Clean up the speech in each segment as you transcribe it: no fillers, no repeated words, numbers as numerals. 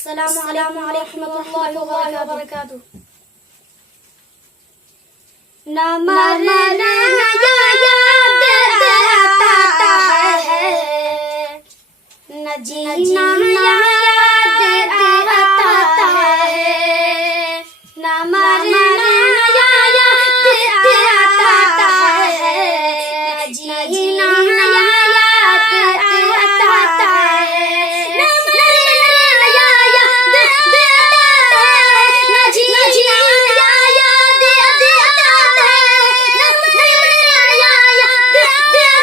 अस्सलामु अलैकुम रहमतुल्लाहि व बरकातुहू। न मरना याद आता है, न जीना याद आता है, न मरना याद आता है, न जीना याद आता है, न मरना याद आता है, न जीना याद आता है, न मरना याद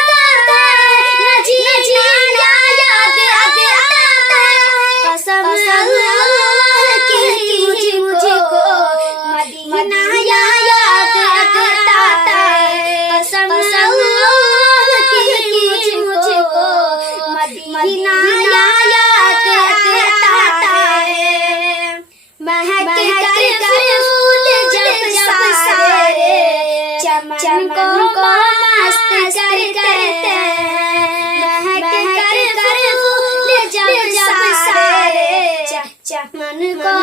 आता है, न जीना याद आता है। कसम अल्लाह की मुझको मदीना याद आता है, कसम अल्लाह की मुझको मदीना याद आता है। महक कर फूल जब सारे चमन को मस्त करते हैं, महक कर फूल जब सारे चमन को